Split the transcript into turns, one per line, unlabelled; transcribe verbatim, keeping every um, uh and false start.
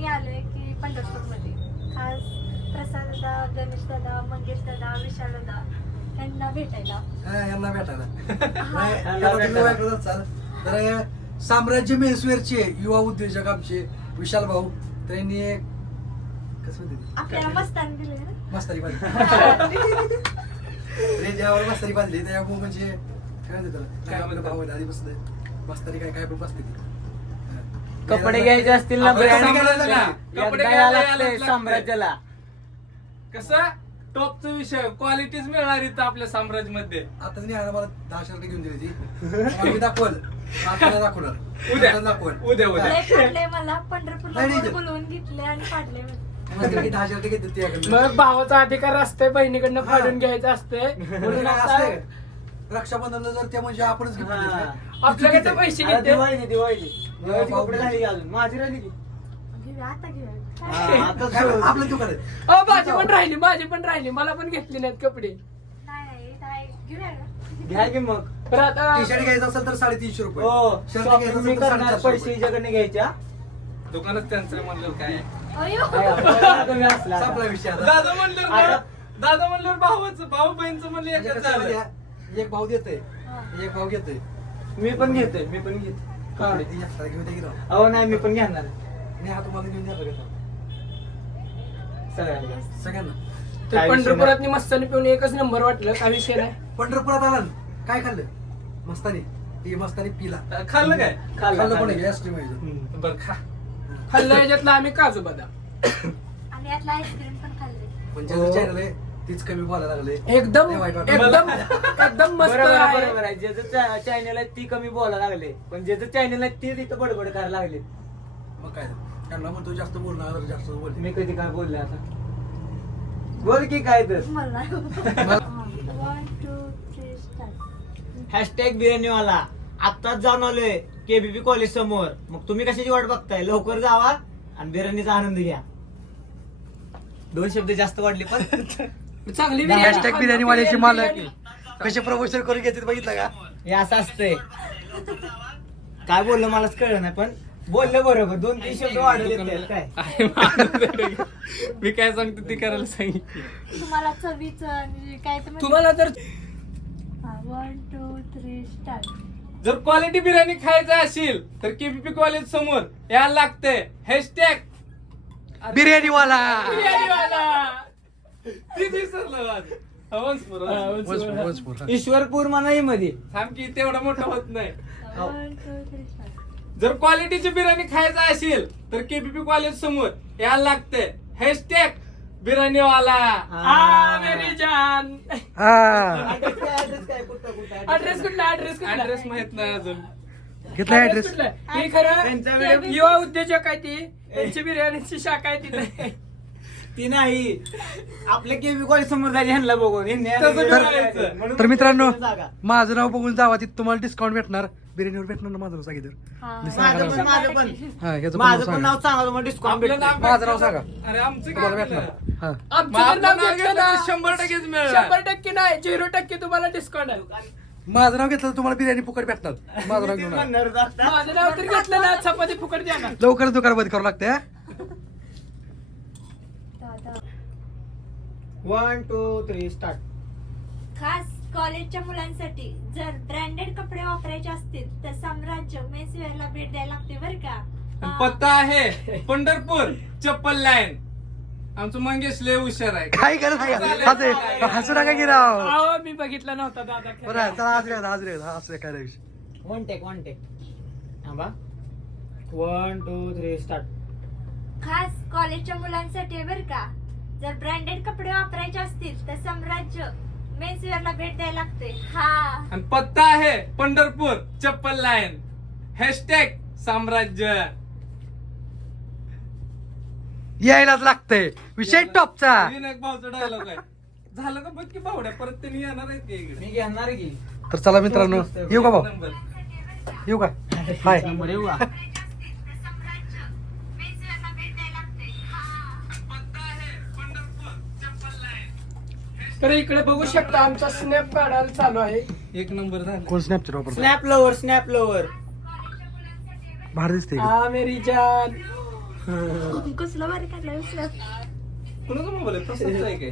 मी आलोय की पंढरपूरमध्ये खास प्रसाद दादा, गणेश दादा, मंगेश दादा, विशाल दादा यांना भेटायला.
यांना भेटायला चाल तर साम्राज्य मेन्सवेअरचे युवा उद्योजक आमचे विशाल भाऊ त्यांनी कसं
आपल्याला मस्तानी दिले ना,
मस्तारी बांधली ज्यावर मस्तारी बांधली त्या म्हणजे काय म्हणतात त्याला आपलं भाऊ आधी बसलं मस्तारी काय काय पण बसते
कपडे घ्यायचे असतील ना
कपडे
लागते साम्राज्याला.
कसं टॉपचा विषय क्वालिटीच मिळणार इथं आपल्या साम्राज्य मध्ये.
आता नाही मला दहा शर्ट घेऊन दिली ती मी दाखवल आपल्याला दाखवणार
उद्या
दाखवल
उद्या उद्या
लय फाडले मला पंढरपूरला
नाही, नाही.
बोलवून घेतले आणि फाडले मला.
दहा शर्ट घेते त्याकडे
मग भावाचा अधिकार असते बहिणीकडनं फाडून घ्यायचं असते म्हणून आता
रक्षाबंधनला जर त्या म्हणजे आपणच घेऊन दिले का?
आपल्याकडे तर पैसे
आता
घेते.
दिवाळीची दिवाळीची दिवाळीची कपडे झाली अजून माझी राहिली की
घेऊया आता घेऊया.
हा, आता
काय
सुरू.
आपलं दुकान आहे
अहो माझी पण राहिली माझी पण राहिली मला पण घेतली नाहीत कपडे.
नाही नाही नाही, घेऊया ना.
घ्या की मग
तर आता
टी शर्ट घ्यायचं असेल तर साडेतीनशे रुपये
हो
शर्ट
शॉपिंग
घ्यायचं
मी
असेल तर
करणार
साडेचारशे
पैसे
रुपये.
हिच्याकडनं घ्यायच्या
दुकानात त्यांचं म्हणलं काय
अयो.
काय आपल्याला कमी असला आता.
संपला विषय आता.
दादा म्हणलं
आता-
दादा म्हणल्यावर भावाचं भाऊ बहिणचं म्हणलं
म्हणजे
एकच
कसं
झालं.
माहिती आहे, एक भाऊ देतोय
हा.
एक भाऊ घेतोय
मी पण घेतोय मी पण घेतोय
कपडे ती extra घेऊन दे की राव.
अहो नाही मी पण घेणार
मी हा तुम्हाला घेऊन द्या का
सगळ्यांना
सगळ्यांना
ते
काय विषय
पंढरपुरात मस्तानी पिऊन एकच नंबर वाटलं काय विषय नाही.
पंढरपुरात आला ना काय खाल्लं मस्तानी ती मस्तानी पिला
खाल्लं काय
खाल्लं पण आहे एस टी मध्ये
हम्म.
बरं खा.
खाल्लं याच्यातलं आम्ही काजू बदाम
आणि यातला आईस्क्रीम पण खाल्ले.
म्हणजे
हो.
चॅनल आहे तीच कमी बोलायला लागले
एकदम
लय वाईट वाटलं.
एकदम एकदम मस्त
बरोबर आहे,
आहे.
बरोबर आहे ज्याचं चॅनल आहे ती कमी बोलायला लागले पण ज्याचं चॅनल आहे ते तिथं बडबड करायला लागले.
मग काय त्यांना म्हणतो जास्त बोलणार जास्त बोल
मी कधी काय बोलले आता बोल की काय तर
मला one two three start.
Hashtag बिर्याणीवाला आत्ताच जाऊन आलोय केबीपी कॉलेज समोर. मग तुम्ही कशाची वाट बघताय लवकर जावा आणि बिर्याणीचा आनंद घ्या. दोन शब्द जास्त वाढले पण
चांगली
हॅशटॅग बिर्याणी वाल्याची मालक
बिर्याणी.
कसे प्रमोशन करून घेतात बघितलं का
हे असं असतंय. काय बोललं मलाच कळलं नाही पण बोललं बरोबर दोन तीन शब्द वाढवले काय
आहे माणूस. मी काय सांगतो ती करायला सांगितलं.
तुम्हाला चवीचं आणि काय तर म्हणजे-
तुम्हाला तर
हा, वन टू थ्री स्टार्ट.
जर क्वालिटी बिर्याणी खायचं असेल तर केपीपी कॉलेज समोर यायला लागते हॅशटॅग
बिर्याणीवाला
बिर्याणीवाला.
ती विसरलं माझं. हवंसपूर,
हा,
हवंसपूर.
वंशपूर.
ईश्वरपूर मनाई मध्ये
थांब की तेवढं मोठं होत नाही.
One two three start.
जर क्वालिटीची बिर्याणी खायचं असेल तर केपीपी कॉलेज समोर यायला लागते हॅशटॅग बिर्याणीवाला.
आ, मेरी जान.
ऍड्रेस काय ऍड्रेस काय कुठं कुठं
ऍड्रेस कुठला ऍड्रेस कुठला
ऍड्रेस माहित नाही अजून.
घेतला ऍड्रेस
कुठला? हे खरं
त्यांचा व्हिडिओ
युवा उद्योजक आहे ती त्यांची बिर्याणीची शाखा आहे तिथे.
ती नाही आपल्या केबी कॉलेज समोर जायचे ह्यांना बघून ह्यांनी
तसं
ह्यांना
करायचं.
म्हणून
तर मित्रांनो
जागा.
माझं नाव बघून जावा तिथे तुम्हाला डिस्काउंट भेटणार बिर्याणीवर भेटणार ना माझं नाव सांगितलं
हा.
मी
माझं पण माझं पण
हा ह्याचं पण
माझं
नाव
पण
सांगा.
नाव सांगा तुम्हाला डिस्काउंट
आपलं नाव
माझं नाव सांगा.
अरे आमचं
तुम्हाला
काय
भेटणार
केलं?
हा
आमचं
मग
जर
आपलं
नाव
नाव
घेतलं
घेतलं
ना
तर शंभर टक्केच मिळणार.
शंभर टक्के नाही झिरो टक्के तुम्हाला डिस्काउंट आहे.
माझं नाव घेतलं तर तुम्हाला बिर्याणी फुकट भेटणार माझं नाव घेऊन आला.
माझं नाव तर घेतलं ना चपाती फुकट द्या ना.
लवकरच दुकान बंद करावं लागतं हा?
दादा.
One two three start.
खास कॉलेजच्या मुलांसाठी जर ब्रँडेड कपडे वापरायचे असतील तर साम्राज्य मेन्सवेअरला भेट द्यायला लागते बरं का.
आणि पत्ता आहे पंढरपूर चप्पल लाईन. आमचं मंगेश लय हुशार आहे.
काय करत आहे हसे हसू नका की राव
अहो, मी बघितलं नव्हता दादा
बरं चला आज रे आज रे आज रे काय रे विषय
वन टेक वन टेक थांबा वन टू थ्री स्टार्ट.
खास कॉलेजच्या मुलांसाठी आहे बरं का. जर ब्रँडेड कपडे वापरायचे असतील तर साम्राज्य मेन्सवेअरला भेट द्यायला लागते. हा.
आणि पत्ता आहे पंढरपूर चप्पल लाईन. हॅशटॅग साम्राज्य.
यायलाच लागतंय विषय टॉपचा
विनायक भाऊचा डायलॉग आहे. झालं का बघ की बावड्या परत त्यांनी येणार आहेत का इकडे?
मी घेणार की
तर चला मित्रांनो येऊ का भाऊ
नंबर.
येऊ का हाय
नंबर येऊ का?
तर इकडे बघू शकता आमचा स्नॅप काढायला चालू आहे.
एक नंबर झाला.
कोण स्नॅपचॅट वापरतो
स्नॅप लवर स्नॅप लवर.
भारी दिसते
आ मेरी जान.
कसला भारी काढलाय
कुणाचा मोबाईल आहे? प्रसादचा आहे काय?